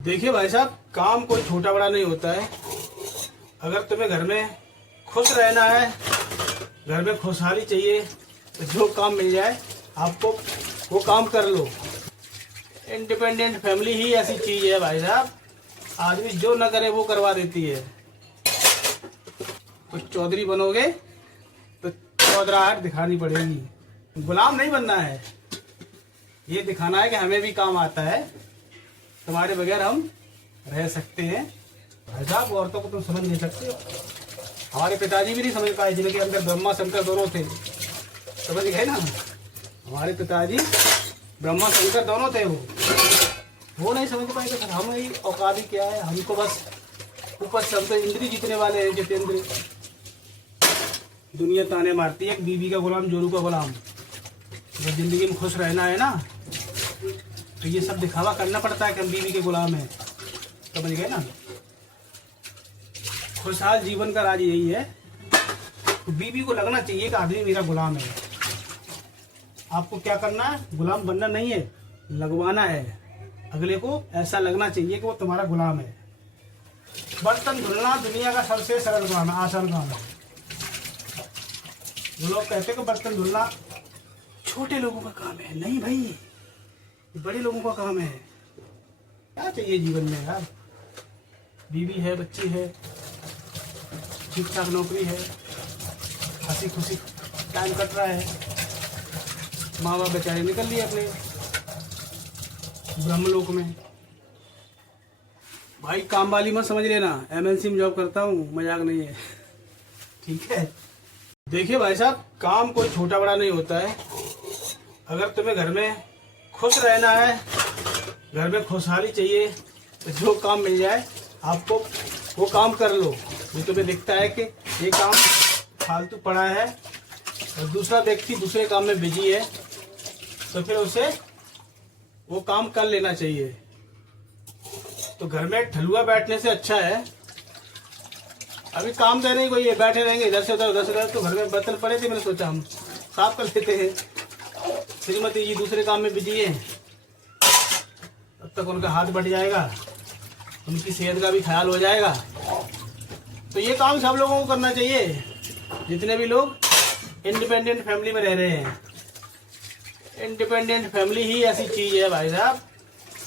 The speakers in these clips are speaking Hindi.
देखिए भाई साहब, काम कोई छोटा बड़ा नहीं होता है। अगर तुम्हें घर में खुश रहना है, घर में खुशहाली चाहिए, तो जो काम मिल जाए आपको वो काम कर लो। इंडिपेंडेंट फैमिली ही ऐसी चीज है भाई साहब, आदमी जो न करे वो करवा देती है। कुछ चौधरी बनोगे तो चौधराहट दिखानी पड़ेगी। गुलाम नहीं बनना है, ये दिखाना है कि हमें भी काम आता है, तुम्हारे बगैर हम रह सकते हैं। भाई साहब, औरतों को तुम समझ नहीं सकते हो। हमारे पिताजी भी नहीं समझ पाए, जिनके अंदर ब्रह्मा शंकर दोनों थे। समझ गए ना, हमारे पिताजी ब्रह्मा शंकर दोनों थे, वो नहीं समझ पाए। तो हम ही औकात क्या है, हमको बस ऊपर से हम तो इंद्री जीतने वाले हैं। जितेंद्र, दुनिया ताने मारती है, एक बीवी का गुलाम, जोरू का गुलाम। अगर जिंदगी में खुश रहना है ना, तो ये सब दिखावा करना पड़ता है कि हम बीवी के गुलाम हैं। समझ गए ना, खुशहाल जीवन का राज यही है। तो बीवी को लगना चाहिए कि आदमी मेरा गुलाम है। आपको क्या करना है, गुलाम बनना नहीं है, लगवाना है। अगले को ऐसा लगना चाहिए कि वो तुम्हारा गुलाम है। बर्तन धुलना दुनिया का सबसे सरल काम है, आसान काम है। जो लोग कहते हैं कि बर्तन धुलना छोटे लोगों का काम है, नहीं भाई, बड़े लोगों का काम है। क्या चाहिए जीवन में यार, बीवी है, बच्ची है, ठीक ठाक नौकरी है, हंसी खुशी टाइम कट रहा है। माँ बाप बेचारे निकल लिए अपने ब्रह्मलोक में। भाई काम वाली मत समझ लेना, एमएनसी में जॉब करता हूँ, मजाक नहीं है, ठीक है। देखिए भाई साहब, काम कोई छोटा बड़ा नहीं होता है। अगर तुम्हें घर में खुश रहना है, घर में खुशहाली चाहिए, तो जो काम मिल जाए आपको वो काम कर लो। जो तुम्हें दिखता है कि ये काम फालतू पड़ा है और दूसरा व्यक्ति दूसरे काम में बिजी है, तो फिर उसे वो काम कर लेना चाहिए। तो घर में ठलुआ बैठने से अच्छा है, अभी काम तो नहीं कोई, बैठे रहेंगे इधर से उधर, उधर से उधर। तो घर में बर्तन पड़े थे, मैंने सोचा हम साफ कर लेते हैं। श्रीमती जी दूसरे काम में बिजी है, तब तक उनका हाथ बढ़ जाएगा, उनकी सेहत का भी ख्याल हो जाएगा। तो ये काम सब लोगों को करना चाहिए, जितने भी लोग इंडिपेंडेंट फैमिली में रह रहे हैं। इंडिपेंडेंट फैमिली ही ऐसी चीज है भाई साहब,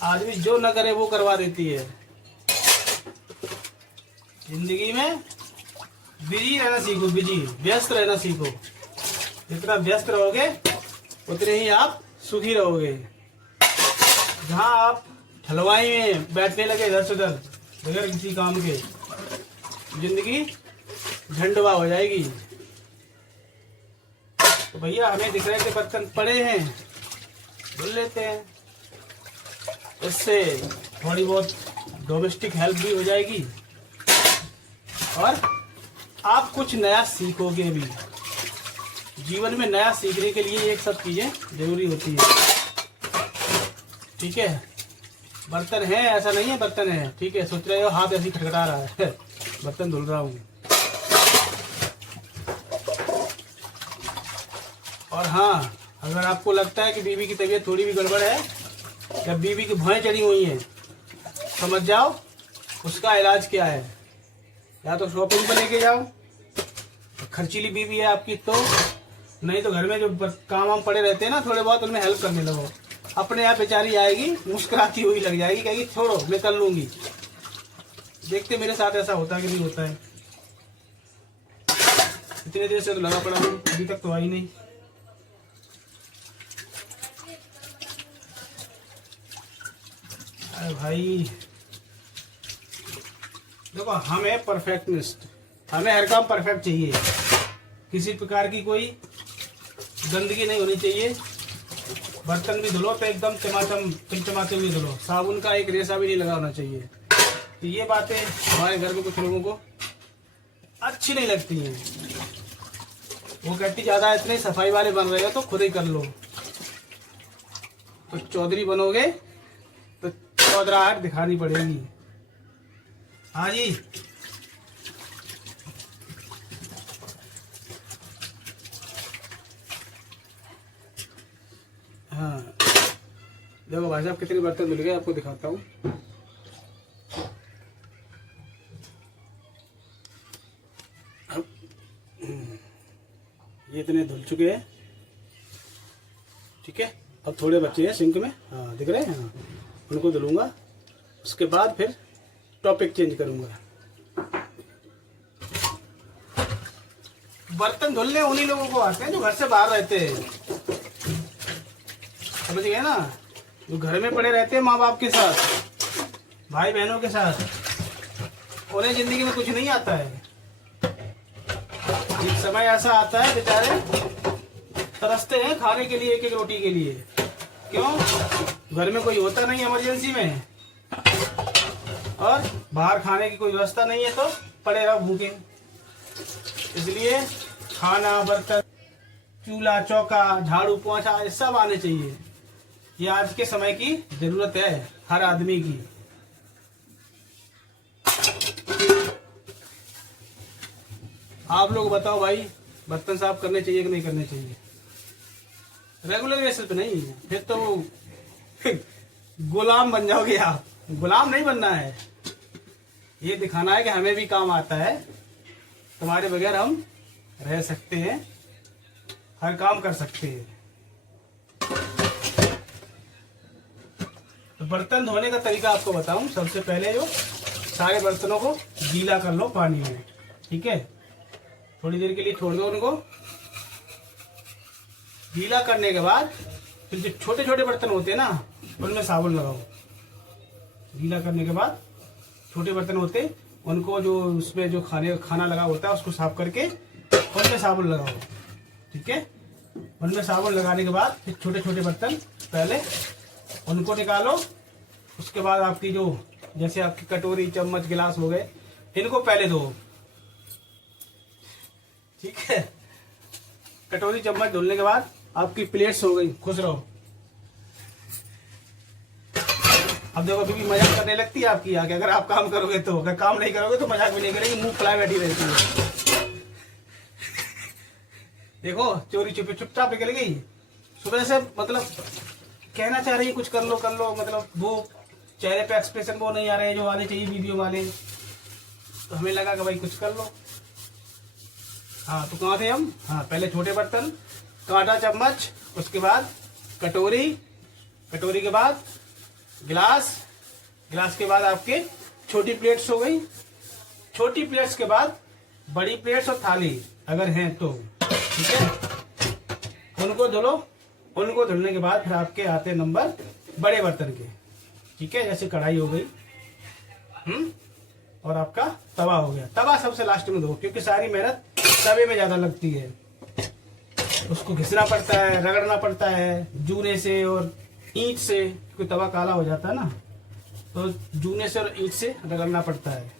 आदमी जो न करे वो करवा देती है। जिंदगी में बिजी रहना सीखो, बिजी, व्यस्त रहना सीखो। जितना व्यस्त रहोगे उतने ही आप सुखी रहोगे। जहाँ आप ठलवाई में बैठने लगे इधर से उधर बगैर किसी काम के, जिंदगी झंडवा हो जाएगी। तो भैया हमें दिख रहे थे बर्तन पड़े हैं, धुल लेते हैं, इससे थोड़ी बहुत डोमेस्टिक हेल्प भी हो जाएगी और आप कुछ नया सीखोगे भी। जीवन में नया सीखने के लिए ये सब चीजें जरूरी होती है, ठीक है। बर्तन है ऐसा नहीं है, बर्तन है, ठीक है। सोच रहे हो हाथ ऐसे खटखटा रहा है, बर्तन धुल रहा हूँ। और हाँ, अगर आपको लगता है कि बीवी की तबीयत थोड़ी भी गड़बड़ है या बीवी की भौहें चढ़ी हुई हैं, समझ जाओ उसका इलाज क्या है। या तो शॉपिंग पर लेके जाओ, खर्चीली बीवी है आपकी, तो नहीं तो घर में जो काम वाम पड़े रहते हैं ना थोड़े बहुत, उनमें हेल्प करने लगो। अपने आप बेचारी आएगी, मुस्कुराती हुई लग जाएगी, कहेगी छोड़ो मैं कर लूंगी। देखते मेरे साथ ऐसा होता है कि नहीं होता है। इतने देर से तो लगा पड़ा हूँ, अभी तक तो आई नहीं। अरे भाई देखो, हम है परफेक्टनिस्ट, हमें हर काम परफेक्ट चाहिए, किसी प्रकार की कोई गंदगी नहीं होनी चाहिए। बर्तन भी धुलो तो एकदम चमचमाते हुए धुलो, साबुन का एक रेशा भी नहीं लगा होना चाहिए। तो ये बातें हमारे घर में कुछ लोगों को अच्छी नहीं लगती हैं। वो कहती ज्यादा इतने सफाई वाले बन रहे हो तो खुद ही कर लो। तो चौधरी बनोगे तो चौधराहट दिखानी पड़ेगी। हाँ जी, हाँ देखो भाई साहब कितने बर्तन धुल गए, आपको दिखाता हूँ। ये इतने धुल चुके हैं। ठीक है, अब थोड़े बच्चे हैं सिंक में, हाँ दिख रहे हैं, हाँ उनको धुलूंगा। उसके बाद फिर टॉपिक चेंज करूंगा। बर्तन धुलने उन्हीं लोगों को आते हैं जो घर से बाहर रहते हैं, समझ गए ना। जो घर में पड़े रहते हैं माँ बाप के साथ, भाई बहनों के साथ, उन्हें जिंदगी में कुछ नहीं आता है। एक समय ऐसा आता है बेचारे तरसते हैं खाने के लिए, एक एक रोटी के लिए। क्यों? घर में कोई होता नहीं इमरजेंसी में, और बाहर खाने की कोई व्यवस्था नहीं है, तो पड़े रहो भूखे। इसलिए खाना, बर्तन, चूल्हा चौका, झाड़ू पोंछा, ये सब आने चाहिए। ये आज के समय की जरूरत है हर आदमी की। आप लोग बताओ भाई, बर्तन साफ करने चाहिए कि नहीं करने चाहिए? रेगुलर बेसिस पे नहीं, फिर तो गुलाम बन जाओगे आप। गुलाम नहीं बनना है, ये दिखाना है कि हमें भी काम आता है, तुम्हारे बगैर हम रह सकते हैं, हर काम कर सकते हैं। तो बर्तन धोने का तरीका आपको बताऊं। सबसे पहले जो सारे बर्तनों को गीला कर लो पानी में, ठीक है। थोड़ी देर के लिए छोड़ दो उनको। गीला करने के बाद फिर जो छोटे छोटे बर्तन होते हैं ना, उनमें साबुन लगाओ। गीला करने के बाद छोटे बर्तन होते, उनको जो उसमें जो खाना लगा होता है उसको साफ करके उनमें साबुन लगाओ, ठीक है। उनमें साबुन लगाने के बाद फिर छोटे छोटे बर्तन पहले उनको निकालो। उसके बाद आपकी जो जैसे आपकी कटोरी, चम्मच, गिलास हो गए, इनको पहले धो, ठीक है। कटोरी, चम्मच धुलने के बाद आपकी प्लेट्स हो गई, खुश रहो। अब देखो बीबी मजाक करने लगती है आपकी आके, अगर आप काम करोगे तो। अगर काम नहीं करोगे तो मजाक भी नहीं करेगी, मुंह फुलाए बैठी रहती है। देखो चोरी छुपे चुपचाप निकल गई सुबह से, मतलब कहना चाह रही है कुछ कर लो कर लो, मतलब वो चेहरे पे एक्सप्रेशन वो नहीं आ रहे हैं जो आने चाहिए वीडियो वाले। तो हमें लगा कि भाई कुछ कर लो। हाँ तो कहाँ थे हम? हाँ पहले छोटे बर्तन, कांटा, चम्मच, उसके बाद कटोरी, कटोरी के बाद गिलास, गिलास के बाद आपके छोटी प्लेट्स हो गई। छोटी प्लेट्स के बाद बड़ी प्लेट्स और थाली अगर हैं तो, ठीक है। उनको धुलो। उनको धुलने के बाद फिर आपके आते नंबर बड़े बर्तन के, ठीक है। जैसे कढ़ाई हो गई, और आपका तवा हो गया। तवा सबसे लास्ट में धो, क्योंकि सारी मेहनत तवे में ज्यादा लगती है। उसको घिसना पड़ता है, रगड़ना पड़ता है जूने से और ईंट से, क्योंकि तवा काला हो जाता है ना, तो जूने से और ईंट से रगड़ना पड़ता है,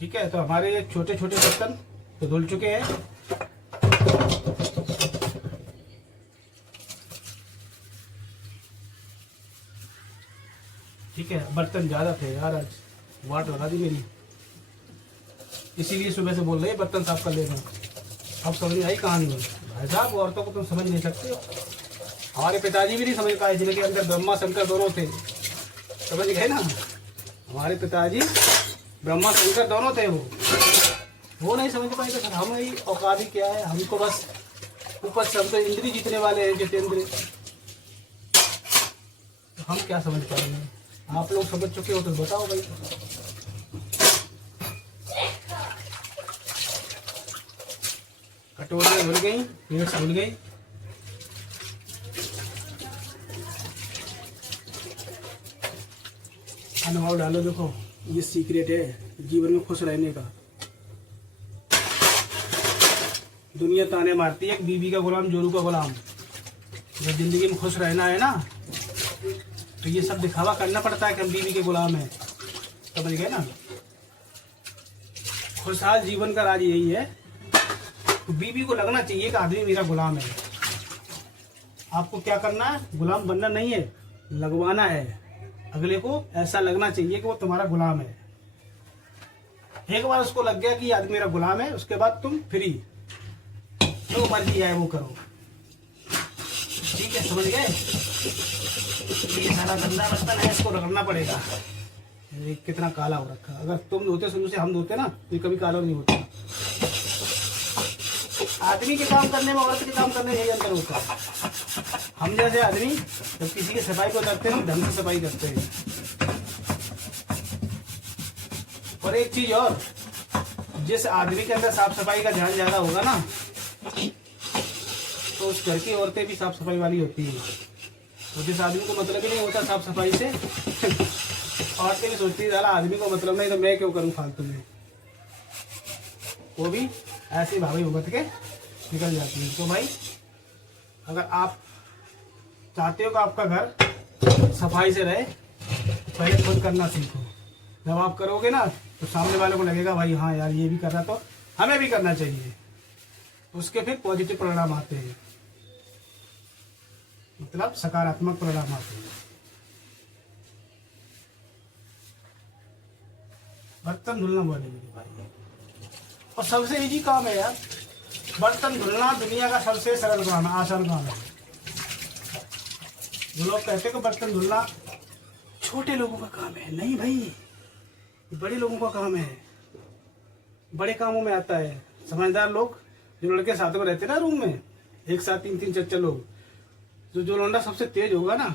ठीक है। तो हमारे ये छोटे छोटे बर्तन तो धुल चुके हैं। ठीक है, बर्तन ज्यादा थे यार, आज वाट लगा दी मेरी, इसीलिए सुबह से बोल रहे बर्तन साफ कर लेना। अब समझ आई कहानी में भाई साहब, औरतों को तुम समझ नहीं सकते हो। हमारे पिताजी भी नहीं समझ पाए, जिनके अंदर ब्रह्मा शंकर दोनों थे, समझ गए ना। हमारे पिताजी ब्रह्मा शंकर दोनों थे, वो नहीं समझ पाए। तो हम ही औकात ही क्या है, हमको बस ऊपर से हम तो इंद्री जीतने वाले हैं, जितेंद्र। तो हम क्या समझ पाएंगे? आप लोग समझ चुके हो तो बताओ भाई। कटोरियाँ भूल गई, प्लेट्स भूल गई। अनुभव डालो। देखो ये सीक्रेट है जीवन में खुश रहने का। दुनिया ताने मारती है, एक बीबी का गुलाम, जोरू का गुलाम। जब जिंदगी में खुश रहना है ना, तो ये सब दिखावा करना पड़ता है कि हम बीवी के गुलाम हैं, समझ गए ना। खुशहाल जीवन का राज यही है, तो बीवी को लगना चाहिए कि आदमी मेरा गुलाम है। आपको क्या करना है? गुलाम बनना नहीं है, लगवाना है। अगले को ऐसा लगना चाहिए कि वो तुम्हारा गुलाम है। एक बार उसको लग गया कि आदमी मेरा गुलाम है, उसके बाद तुम फ्री, जो मर्जी आए वो करो, ठीक है, समझ गए। ये सारा गंदा बर्तन है, इसको रगड़ना पड़ेगा। ये कितना काला हो रखा। अगर तुम धोते शुरू से हम धोते ना, तो कभी काला नहीं होता। आदमी के काम करने में औरत के काम करने में यही अंतर होता है। हम जैसे आदमी जब किसी की सफाई को करते हैं, हम ढंग से सफाई करते हैं। और एक चीज और, जिस आदमी के अंदर साफ सफाई का ध्यान ज्यादा होगा ना, तो उस घर की औरतें भी साफ सफाई वाली होती है। तो जिस आदमी को मतलब ही नहीं होता साफ सफाई से, औरतें भी सोचती है साला आदमी को मतलब नहीं तो मैं क्यों करूं फालतू में। वो भी ऐसी भाभी भुगत के निकल जाती है। तो भाई अगर आप चाहते हो कि आपका घर सफाई से रहे, पहले खुद करना सीखो। जब आप करोगे ना तो सामने वाले को लगेगा भाई हाँ यार ये भी कर रहा तो हमें भी करना चाहिए। उसके फिर पॉजिटिव परिणाम आते हैं, मतलब सकारात्मक परिणाम आते हैं। बर्तन धुलना बोले मेरे भाई, और सबसे इजी काम है यार बर्तन धुलना। दुनिया का सबसे सरल काम है, आसान काम है। जो लोग कहते हैं कि बर्तन धुलना छोटे लोगों का काम है, नहीं भाई, बड़े लोगों का काम है। बड़े कामों में आता है। समझदार लोग, जो लड़के साथ में रहते हैं ना रूम में, एक साथ 3-3 4-4 लोग, जो लौंडा सबसे तेज होगा ना,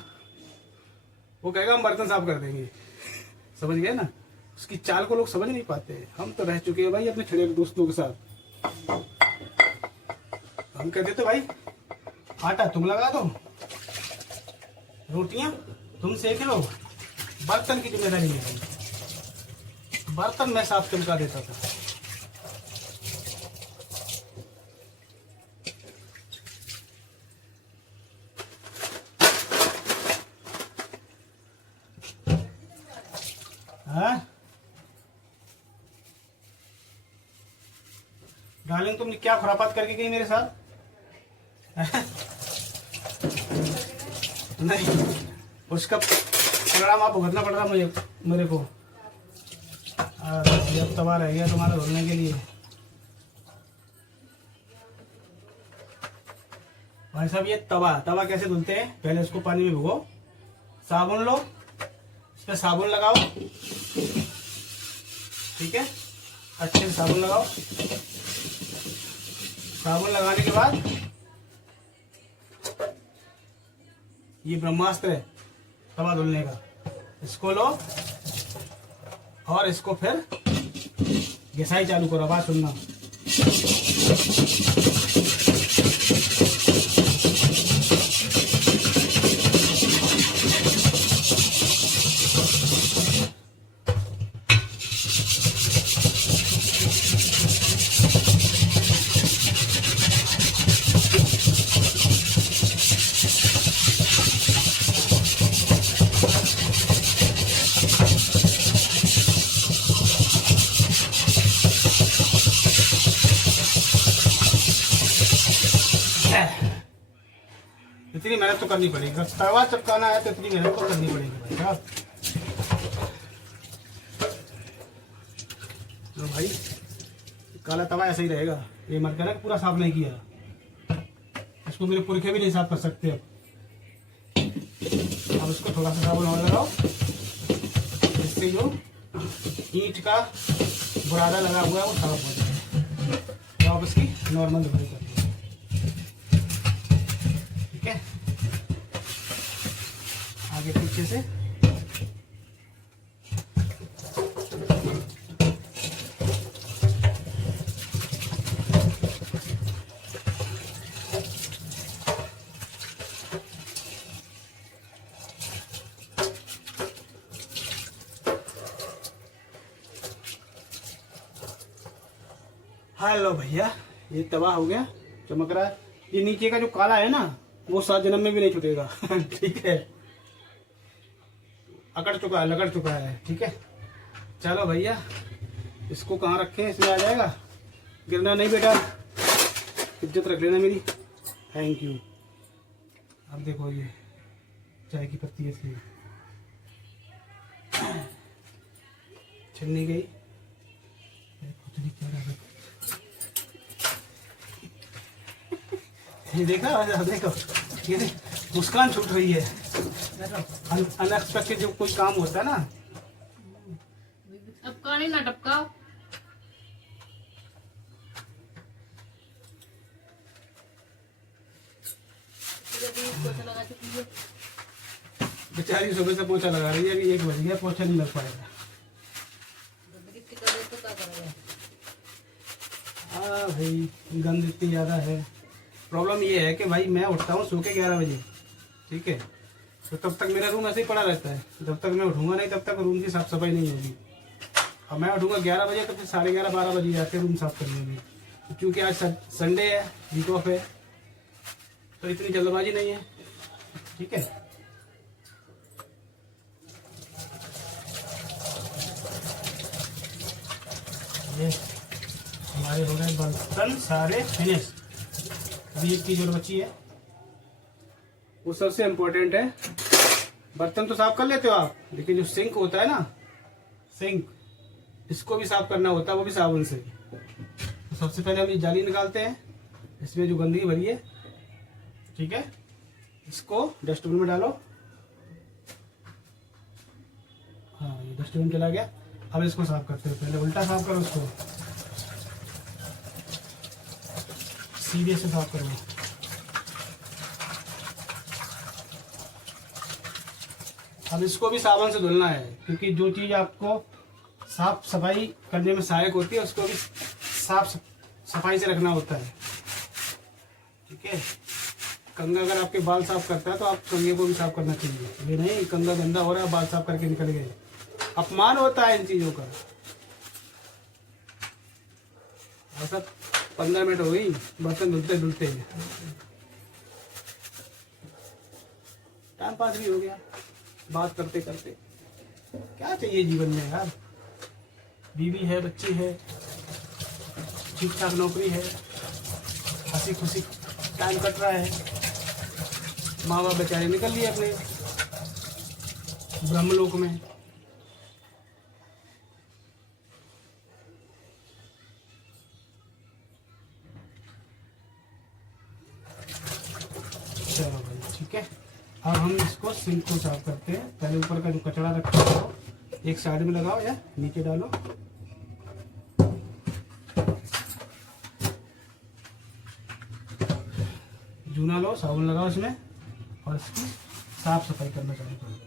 वो कहेगा हम बर्तन साफ कर देंगे। समझ गए ना, उसकी चाल को लोग समझ नहीं पाते। हम तो रह चुके हैं भाई अपने छड़े दोस्तों के साथ। हम कहते थे भाई आटा तुम लगा दो, रोटियां तुम सेक लो, बर्तन की जिम्मेदारी नहीं। बर्तन मैं साफ चमका देता था। हाँ डार्लिंग, तुमने क्या खुरापात करके गई मेरे साथ? नहीं, उसका परिणाम आप भुगतना पड़ रहा मुझे, मेरे को। अब तवा रह गया तुम्हारा धुलने के लिए। भाई साहब ये तवा कैसे धुलते हैं? पहले इसको पानी में भिगो, साबुन लो, इस पर साबुन लगाओ, ठीक है, अच्छे से साबुन लगाओ। साबुन लगाने के बाद ये ब्रह्मास्त्र है तवा धुलने का, इसको लो और इसको फिर घिसाई चालू करो। आवाज सुनना। इतनी मेहनत तो करनी पड़ेगी, तवा चिपकाना है तो इतनी मेहनत तो करनी पड़ेगी भाई साहब। तो भाई काला तवा ऐसा ही रहेगा, ये मत कहना पूरा साफ नहीं किया। इसको मेरे पुरखे भी नहीं साफ कर सकते। अब इसको थोड़ा सा साबुन और लगाओ, इससे जो ईंट का बुरादा लगा हुआ है वो साफ हो जाए। तो आप इसकी नॉर्मल धुलाई कर, ठीक है, आगे पीछे से। हेलो भैया, ये तवा हो गया, चमक रहा है। ये नीचे का जो काला है ना, वो 7 जन्म में भी नहीं छूटेगा। ठीक है, अकड़ चुका है, लगड़ चुका है, ठीक है। चलो भैया, इसको कहाँ रखें? इसमें आ जाएगा, गिरना नहीं बेटा, इज्जत रख लेना मेरी। Thank you. अब देखो ये चाय की पत्ती है, इसलिए छन्नी गई। ये देखा, देखो ये मुस्कान छूट रही है। अनएक्सपेक्टेड जब कोई काम होता है ना, टपका नहीं ना टपका। बेचारी सुबह से पोछा लगा रही है कि 1 बज गया, पोछा नहीं लग पाएगा। हाँ भाई, गंद इतनी ज़्यादा है। प्रॉब्लम ये है कि भाई मैं उठता हूँ सो के 11 बजे, ठीक है, तो तब तक मेरा रूम ऐसे ही पड़ा रहता है। जब तक मैं उठूंगा नहीं तब तक रूम की साफ सफाई नहीं होगी। अब मैं उठूंगा 11 बजे तो फिर 11:30-12 बजे जाते हैं रूम साफ करने में, क्योंकि आज संडे है, वीक ऑफ है, तो इतनी जल्दबाजी नहीं है, ठीक है। ये हमारे हो गए बर्तन सारे फिनिश। अभी एक चीज और बची है, वो सबसे इम्पोर्टेंट है। बर्तन तो साफ कर लेते हो आप, लेकिन जो सिंक होता है ना, सिंक, इसको भी साफ करना होता है, वो भी साबुन से। तो सबसे पहले हम ये जाली निकालते हैं, इसमें जो गंदगी भरी है, ठीक है, इसको डस्टबिन में डालो। हाँ, ये डस्टबिन चला गया। अब इसको साफ करते हैं, पहले उल्टा साफ करो, इसको सीधे से साफ करो। अब इसको भी साबुन से धुलना है, क्योंकि जो चीज़ आपको साफ सफाई करने में सहायक होती है उसको भी साफ सफाई से रखना होता है, ठीक है। कंघा अगर आपके बाल साफ करता है तो आप कंघे को भी साफ करना चाहिए। ये नहीं कंघा गंदा हो रहा है, बाल साफ करके निकल गए, अपमान होता है इन चीज़ों का। ऐसा 15 मिनट हो गई बर्तन धुलते धुलते, टाइम पास भी हो गया बात करते करते। क्या चाहिए जीवन में यार, बीवी है, बच्ची है, ठीक ठाक नौकरी है, हंसी खुशी टाइम कट रहा है। माँ बाप बेचारे निकल लिए अपने ब्रह्मलोक में। चलो भाई ठीक है, अब हम इसको सिंक को साफ करते हैं। पहले ऊपर का जो कचरा रखा हो एक साइड में लगाओ या नीचे डालो। जूना लो, साबुन लगाओ इसमें और इसकी साफ सफाई करना चालू कर दो।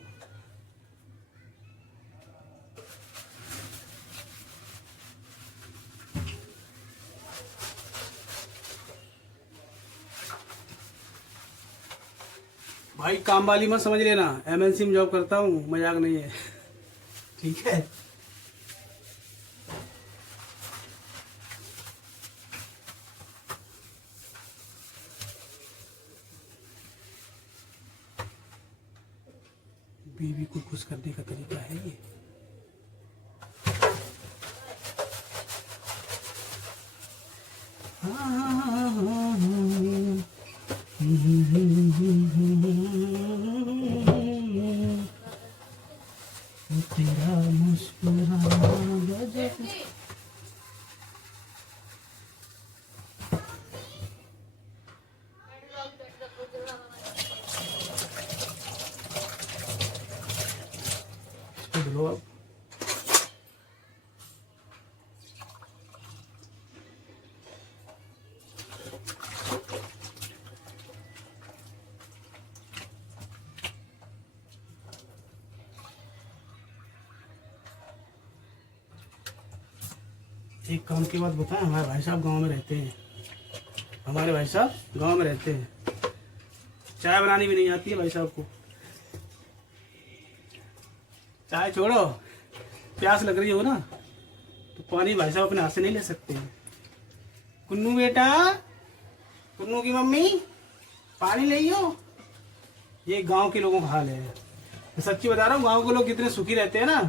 भाई काम वाली मत समझ लेना, एमएनसी में जॉब करता हूँ, मजाक नहीं है, ठीक है। बीवी को खुश करने का तरीका है ये। तेरा मुस्कुराना गजब। इसको धुलो अब। एक काम की बात बताएं, हमारे भाई साहब गांव में रहते हैं, हमारे भाई साहब गांव में रहते हैं, चाय बनानी भी नहीं आती है भाई साहब को। चाय छोड़ो, प्यास लग रही हो ना तो पानी भाई साहब अपने हाथ से नहीं ले सकते हैं। कुन्नू बेटा, कुन्नू की मम्मी पानी ले आओ। ये गांव के लोगों का हाल है, मैं सच्ची बता रहा हूँ। गांव के लोग कितने सुखी रहते हैं ना,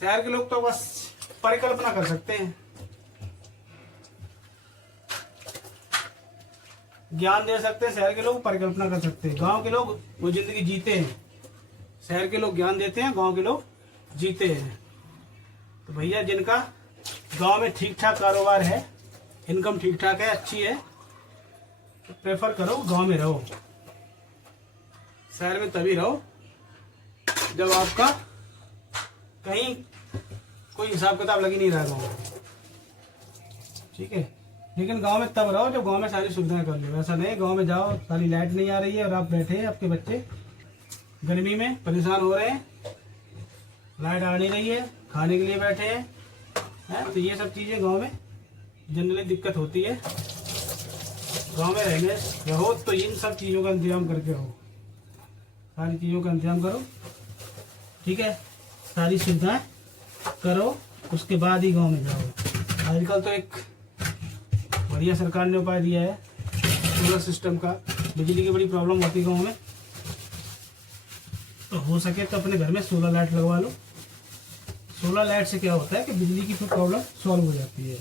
शहर के लोग तो बस परिकल्पना कर सकते हैं, ज्ञान दे सकते हैं। शहर के लोग परिकल्पना कर सकते हैं, गांव के लोग वो जिंदगी जीते हैं। शहर के लोग ज्ञान देते हैं, गांव के लोग जीते हैं। तो भैया जिनका गांव में ठीक ठाक कारोबार है, इनकम ठीक ठाक है, अच्छी है, तो प्रेफर करो गांव में रहो। शहर में तभी रहो जब आपका कहीं कोई हिसाब किताब लगी नहीं रहा गाँव में, ठीक है। लेकिन गांव में तब रहो जब गांव में सारी सुविधाएं कर लो। ऐसा नहीं गांव में जाओ सारी लाइट नहीं आ रही है और आप बैठे हैं, आपके बच्चे गर्मी में परेशान हो रहे हैं, लाइट आ नहीं रही है, खाने के लिए बैठे हैं, तो ये सब चीज़ें गांव में जनरली दिक्कत होती है। गांव में रहने रहो तो इन सब चीज़ों का इंतजाम करके रहो, सारी चीज़ों का इंतजाम करो, ठीक है, सारी सुविधाएं करो, उसके बाद ही गांव में जाओ। आजकल तो एक बढ़िया सरकार ने उपाय दिया है सोलर सिस्टम का। बिजली की बड़ी प्रॉब्लम होती है गाँव में, तो हो सके तो अपने घर में सोलर लाइट लगवा लो। सोलर लाइट से क्या होता है कि बिजली की प्रॉब्लम सॉल्व हो जाती है।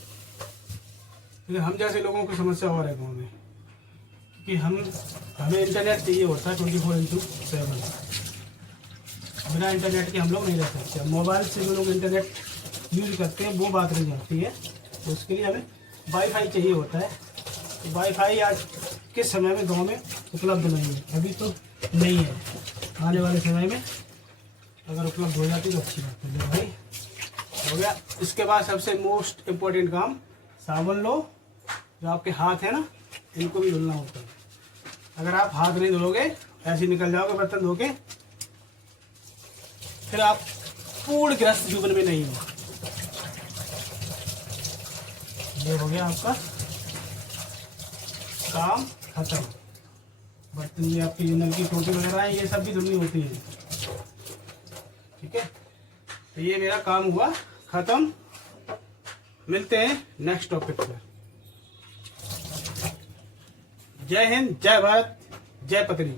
लेकिन हम जैसे लोगों की समस्या हो रही है गाँव में, क्योंकि हमें इंटरनेट चाहिए होता है 24/7। बिना इंटरनेट के हम लोग नहीं रह सकते। मोबाइल से जो लोग इंटरनेट यूज करते हैं वो बात नहीं आती है, तो उसके लिए हमें वाईफाई चाहिए होता है। तो वाईफाई आज के समय में गांव में उपलब्ध नहीं है, अभी तो नहीं है। आने वाले समय में अगर उपलब्ध हो जाती तो अच्छी बात है। भाई हो गया। इसके बाद सबसे मोस्ट इम्पोर्टेंट काम, साबुन लो, जो आपके हाथ है ना इनको भी धुलना होता है। अगर आप हाथ नहीं धोलोगे, ऐसे निकल जाओगे बर्तन धो के, फिर आप पूर्ण गृहस्थ जीवन में नहीं हो। ये हो गया आपका काम खत्म। बर्तन ये आपकी नल की टोटी वगैरह है, ये सब भी धुलनी होती है, ठीक है। तो ये मेरा काम हुआ खत्म। मिलते हैं नेक्स्ट टॉपिक पर। जय हिंद, जय भारत, जय पत्री।